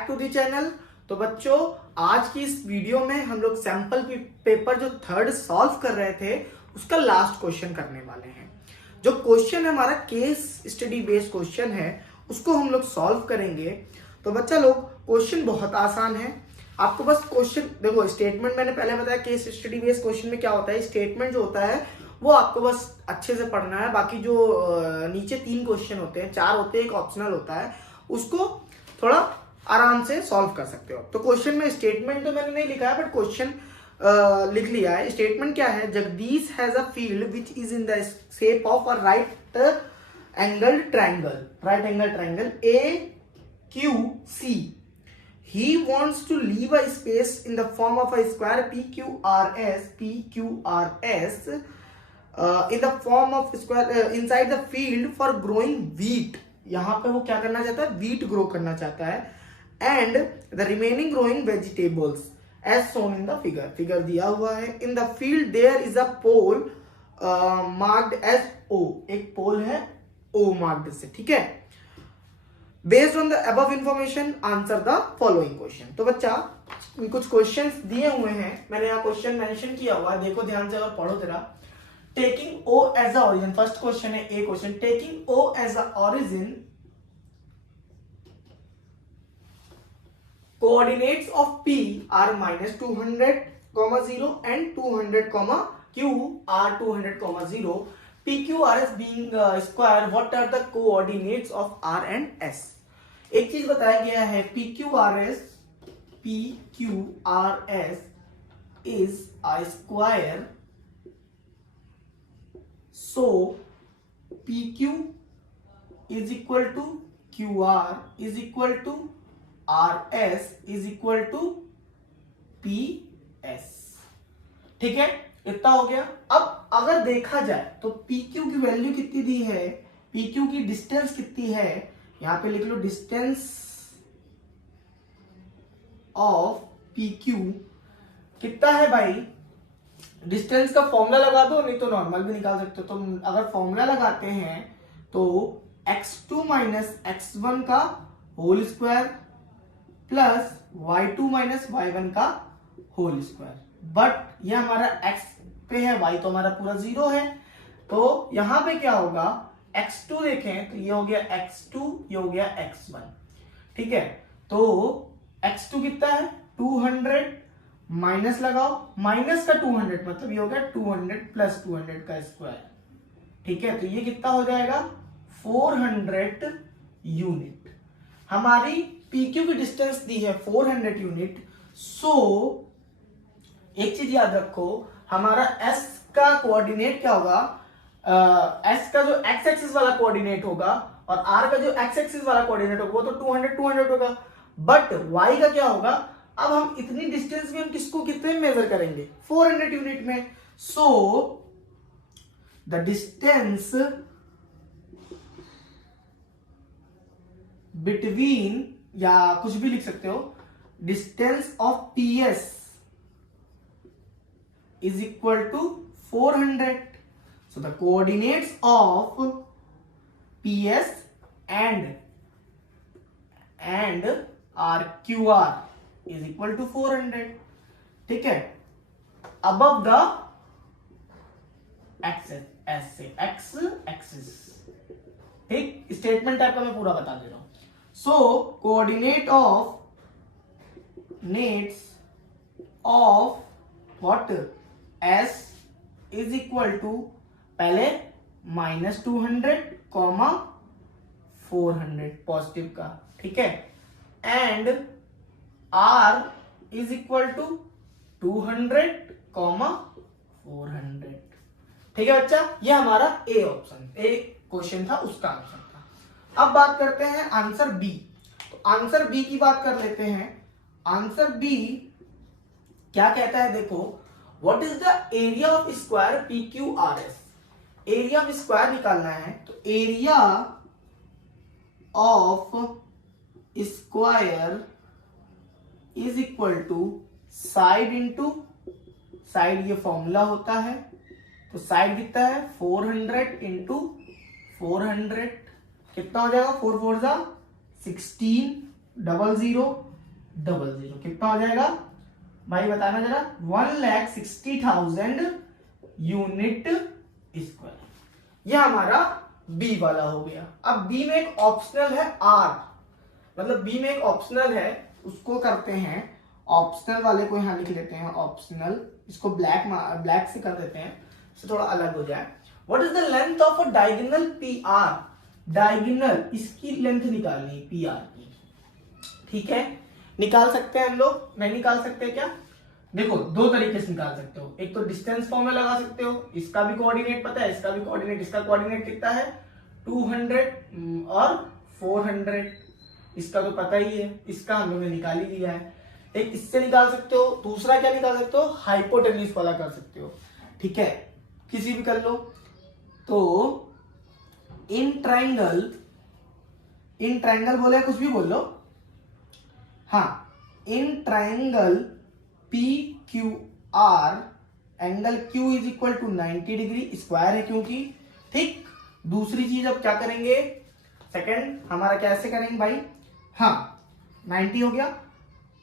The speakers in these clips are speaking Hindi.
Back to the channel. तो बच्चों, आज की इस वीडियो में हम लोग सैंपल पेपर जो थर्ड सॉल्व कर रहे थे उसका लास्ट क्वेश्चन करने वाले हैं। जो क्वेश्चन हमारा केस स्टडी बेस्ड क्वेश्चन है उसको हम लोग सॉल्व करेंगे। तो बच्चा लोग, क्वेश्चन बहुत आसान है। आपको बस क्वेश्चन देखो, स्टेटमेंट मैंने पहले बताया केस स्टडी बेस्ड क्वेश्चन में क्या होता है। स्टेटमेंट जो होता है वो आपको बस अच्छे से पढ़ना है। बाकी जो नीचे 3 क्वेश्चन होते हैं, 4 होते हैं, एक ऑप्शनल होता है, उसको थोड़ा आराम से सॉल्व कर सकते हो। तो क्वेश्चन में स्टेटमेंट तो मैंने नहीं लिखा है, बट क्वेश्चन लिख लिया है। स्टेटमेंट क्या है? Jagdish has a field which is in the shape of a right angle triangle A Q C. He wants to leave a space in the form of a square PQRS in the form of square inside the field for growing wheat। यहाँ पे वो क्या करना चाहता है? wheat grow करना चाहता है। and the remaining growing vegetables as shown in the figure दिया हुआ है। in the field there is a pole marked as O। एक पोल है O marked से, ठीक है। Based on the above information answer the following question. तो बच्चा, कुछ क्वेश्चंस दिए हुए हैं, मैंने यहाँ क्वेश्चन मेंशन किया हुआ है, देखो ध्यान से और पढ़ो जरा। Taking O as a origin, first question है A question. Taking O as a origin, coordinates of P are -200, 0 and 200, q are 200, 0। PQRS being square, what are the coordinates of R and S? एक चीज बताया गया है, PQRS is a square, so PQ is equal to QR is equal to RS is equal to PS। ठीक है, इतना हो गया। अब अगर देखा जाए तो PQ की वैल्यू कितनी दी है, PQ की डिस्टेंस कितनी है, यहां पे लिख लो डिस्टेंस ऑफ PQ कितना है भाई। डिस्टेंस का फॉर्मूला लगा दो, नहीं तो नॉर्मल भी निकाल सकते हो। तो अगर फॉर्मूला लगाते हैं तो x2 माइनस x1 का whole square plus y2 minus y1 का होल स्क्वायर। बट ये हमारा x पे है, y तो हमारा पूरा 0 है। तो यहां पे क्या होगा, x2 देखें तो ये हो गया x2, ये हो गया x1, ठीक है। तो x2 कितना है 200, माइनस लगाओ, माइनस का 200 मतलब ये हो गया 200 प्लस 200 का स्क्वायर, ठीक है। तो ये कितना हो जाएगा 400 यूनिट। हमारी PQ की डिस्टेंस दी है 400 यूनिट। सो एक चीज याद रखो, हमारा S का कोऑर्डिनेट क्या होगा, S का जो x एक्सिस वाला कोऑर्डिनेट होगा और R का जो x एक्सिस वाला कोऑर्डिनेट होगा वो तो 200 होगा। बट Y का क्या होगा, अब हम इतनी डिस्टेंस में हम किसको कितने मेजर करेंगे, 400 यूनिट में। सो द डिस्टेंस बिटवीन, या कुछ भी लिख सकते हो, distance of PS is equal to 400। So the coordinates of PS and RQR is equal to 400, ठीक है। above the x axis, ठीक। स्टेटमेंट टाइप का मैं पूरा बता दे रहा हूं। So coordinate of what S is equal to, पहले -200, 400 पॉजिटिव का, ठीक है। And R is equal to 200, 400, ठीक है बच्चा। ये हमारा ए ऑप्शन, ए क्वेश्चन था, उसका आंसर था। अब बात करते हैं आंसर बी। तो आंसर बी की बात कर लेते हैं। आंसर बी क्या कहता है, देखो, What is the area of square PQRS? Area of square निकालना है, तो area of square is equal to side into side, ये फॉर्मूला होता है। तो साइड कितना है 400 इंटू 400, कितना हो जाएगा 4 4 जा 16, 00 1,00,000 कितना हो जाएगा भाई बताना जरा, 1,60,000 यूनिट स्क्वायर। यह हमारा बी वाला हो गया। अब बी में एक ऑप्शनल है आर, मतलब बी में एक ऑप्शनल है, उसको करते हैं ऑप्शनल वाले को यहां लिख लेते हैं ऑप्शनल, इसको ब्लैक से कर देते हैं इससे थोड़ा अलग हो जाए। What is the length of a diagonal P R, diagonal इसकी लेंथ निकालनी है पी आर की, ठीक है। निकाल सकते हैं हम लोग, नहीं निकाल सकते क्या? देखो दो तरीके से निकाल सकते हो, एक तो डिस्टेंस फॉर्मूला लगा सकते हो, इसका भी कोऑर्डिनेट पता है, इसका भी कोऑर्डिनेट, इसका कोऑर्डिनेट कितना है 200 और 400, इसका तो पता ही है, इसका हम लोगों ने निकाल ही लिया है। एक इससे निकाल सकते हो, दूसरा क्या निकाल सकते हो, हाइपोटेन्यूज वाला कर सकते हो, ठीक है, किसी भी कर लो। तो इन ट्राइंगल बोले कुछ भी बोल लो, हाँ, in triangle P Q R angle Q is equal to 90 degree, square है क्योंकि, ठीक। दूसरी चीज अब क्या करेंगे, सेकंड हमारा कैसे करेंगे भाई, हाँ 90 हो गया।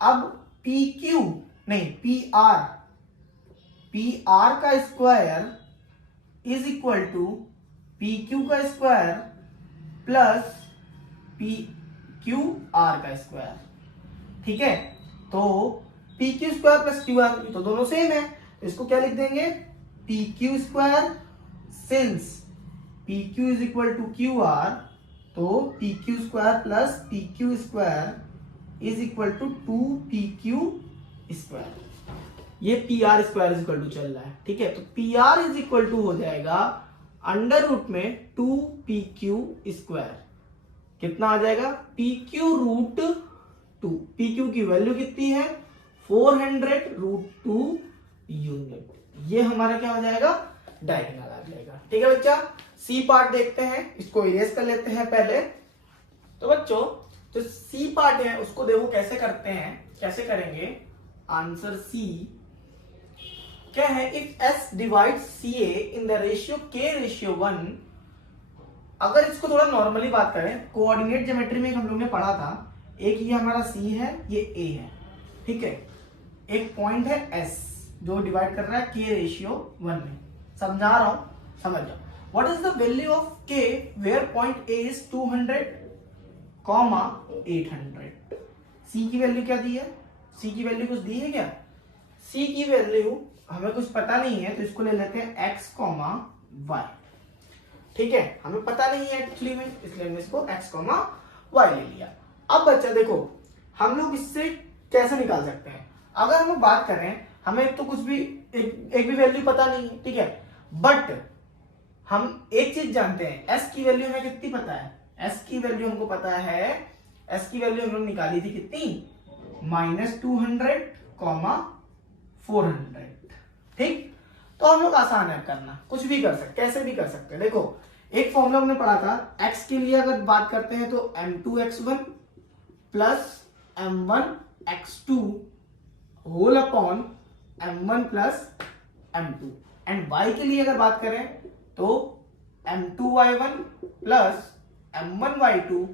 अब पी क्यू नहीं पी आर का square is equal to P Q का square plus P Q R का स्क्वायर, ठीक है। तो P Q square plus Q R तो दोनों सेम है, इसको क्या लिख देंगे, P Q square, since P Q is equal to Q R, तो P Q square plus P Q square is equal to 2pq square. ये P R square is equal to चल रहा है, ठीक है। तो P R is equal to हो जाएगा अंडर रूट में 2pq स्क्वायर, कितना आ जाएगा pq रूट 2, pq की वैल्यू कितनी है 400 रूट 2 यूनिट, ये हमारा क्या हो जाएगा डायगोनल आ जाएगा, ठीक है बच्चा। सी पार्ट देखते हैं, इसको इरेज कर लेते हैं पहले। तो बच्चों जो सी पार्ट है उसको देखो कैसे करते हैं, कैसे करेंगे, आंसर सी क्या है, if S divide C A in the ratio K ratio 1, अगर इसको थोड़ा नॉर्मली बात करें, कोऑर्डिनेट ज्योमेट्री में हम लोग ने पढ़ा था, एक ये हमारा सी है, ये ए है, ठीक है, एक पॉइंट है एस जो डिवाइड कर रहा है के रेशियो 1 में, समझा रहा हूं, समझ जाओ। What is the value of के वेयर पॉइंट ए इज 200, 800, सी की वैल्यू क्या दी है, सी की वैल्यू कुछ दी है क्या, सी की वैल्यू हमें कुछ पता नहीं है, तो इसको ले लेते हैं x, y, ठीक है, हमें पता नहीं है एक्चुअली में, इसलिए हमने इसको x, y ले लिया। अब बच्चा देखो हम लोग इससे कैसे निकाल सकते हैं, अगर हम बात करें, हमें तो कुछ भी एक भी वैल्यू पता नहीं है, ठीक है, बट हम एक चीज जानते हैं, s की वैल्यू हमें कितनी पता है, s की वैल्यू हमको पता है, s की वैल्यू हम लोग निकाली थी कितनी, -200, 400, ठीक। तो हम लोग आसान है करना, कुछ भी कर सकते, कैसे भी कर सकते हैं। देखो एक फॉर्मूला हमने पढ़ा था, x के लिए अगर बात करते हैं तो m2x1 plus m1x2 whole upon m1 plus m2, and y के लिए अगर बात करें तो m2y1 plus m1y2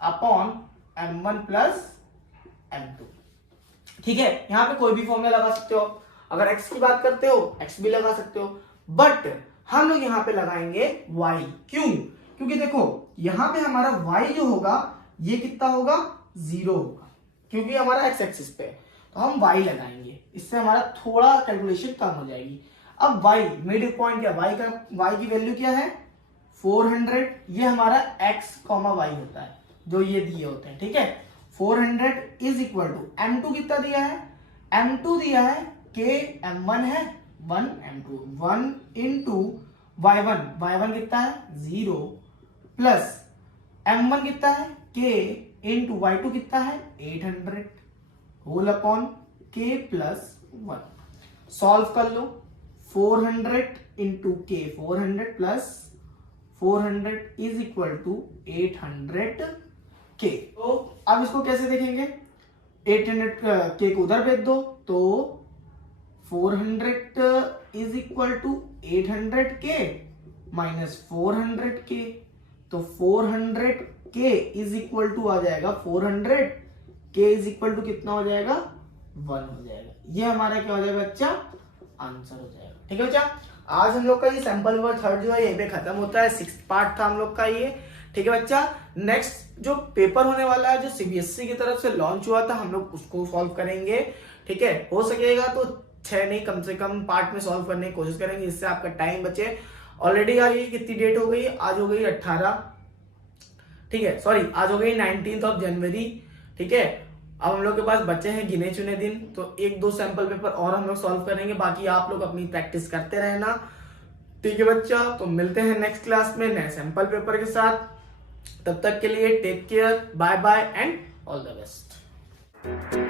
upon m1 plus m2, ठीक है। यहां पे कोई भी फॉर्मूला लगा सकते हो, अगर x की बात करते हो x भी लगा सकते हो, बट हम लोग यहां पे लगाएंगे y, क्यों, क्योंकि देखो यहां पे हमारा y जो होगा ये कितना होगा 0 होगा, क्योंकि हमारा x एक्सिस पे है, तो हम y लगाएंगे, इससे हमारा थोड़ा कैलकुलेशन कम हो जाएगी। अब y मिड पॉइंट क्या, y की वैल्यू क्या है 400, ये हमारा x, y होता है जो ये दिए होते हैं, ठीक है। 400 इज इक्वल टू m2 कितना दिया है, m2 दिया है k, m1 है 1, m2 1 इंटू y1 कितना है 0 प्लस m1 कितना है k इंटू y2 कितना है 800 whole upon k plus 1, solve कर लो, 400 into k 400 plus 400 is equal to 800 k। तो अब इसको कैसे देखेंगे, 800 k को उधर भेज दो, तो 400 is equal to 800 k minus 400 k, तो 400 k इज इक्वल टू आ जाएगा 400 k इज इक्वल टू कितना हो जाएगा 1 हो जाएगा। ये हमारा क्या हो जाएगा बच्चा आंसर हो जाएगा। ठीक है बच्चा, आज हम लोग का ये सैंपल पेपर 3 जो है यहीं पे खत्म होता है। 6th पार्ट था हम लोग का ये। ठीक है बच्चा, नेक्स्ट जो पेपर होने वाला है जो सीबीएसई की तरफ से लॉन्च हुआ था हम लोग उसको सॉल्व करेंगे। ठीक है, हो सकेगा तो 6 नहीं कम से कम पार्ट में सॉल्व करने की कोशिश करेंगे, जिससे आपका टाइम बचे। ऑलरेडी यार ये कितनी डेट हो गई, आज हो गई 18, ठीक है सॉरी आज हो गई 19 जनवरी। ठीक है, अब हम लोग के पास बचे हैं गिने चुने दिन, तो 1-2 सैंपल पेपर और हम लोग सॉल्व करेंगे, बाकी आप लोग अपनी प्रैक्टिस करते रहना। ठीक है बच्चा, तो मिलते हैं नेक्स्ट क्लास में नए सैंपल पेपर के साथ। तब तक के लिए take care, bye bye and all the best.